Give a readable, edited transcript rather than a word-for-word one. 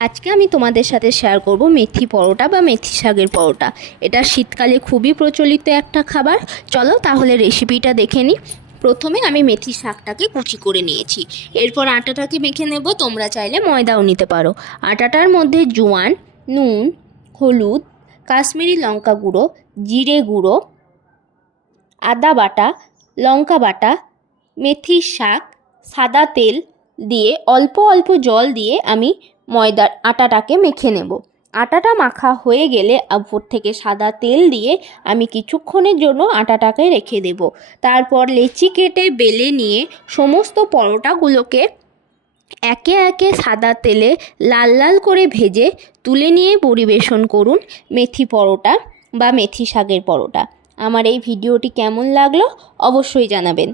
আজকে আমি তোমাদের সাথে শেয়ার করব মেথি পরোটা বা মেথি শাকের পরোটা। এটা শীতকালে খুবই প্রচলিত একটা খাবার। চলো তাহলে রেসিপিটা দেখে নিই। প্রথমে আমি মেথি শাকটাকে কুচি করে নিয়েছি। এরপর আটাটাকে মেখে নেব। তোমরা চাইলে ময়দাও নিতে পারো। আটাটার মধ্যে জোয়ান, নুন, হলুদ, কাশ্মীরি লঙ্কা গুঁড়ো, জিরে গুঁড়ো, আদা বাটা, লঙ্কা বাটা, মেথির শাক, সাদা তেল দিয়ে অল্প অল্প জল দিয়ে আমি ময়দার আটাটাকে মেখে নেব। আটাটা মাখা হয়ে গেলে উপর থেকে সাদা তেল দিয়ে আমি কিছুক্ষণের জন্য আটাটাকে রেখে দেব। তারপর লেচি কেটে বেলে নিয়ে সমস্ত পরোটাগুলোকে একে একে সাদা তেলে লাল লাল করে ভেজে তুলে নিয়ে পরিবেশন করুন মেথি পরোটা বা মেথি শাকের পরোটা। আমার এই ভিডিওটি কেমন লাগলো অবশ্যই জানাবেন।